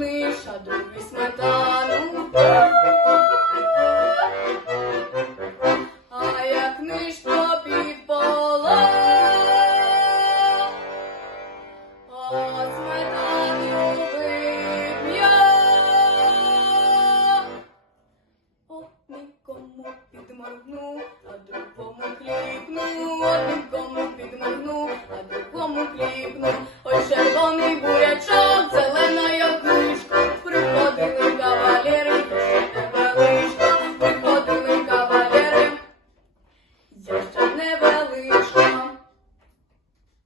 книж, а другий сметану. А я книж тобі пола, а сметану вип'я. Одному підморгну, а другому хлібну, одному підморгну, а другому хлібну. Ой, червоний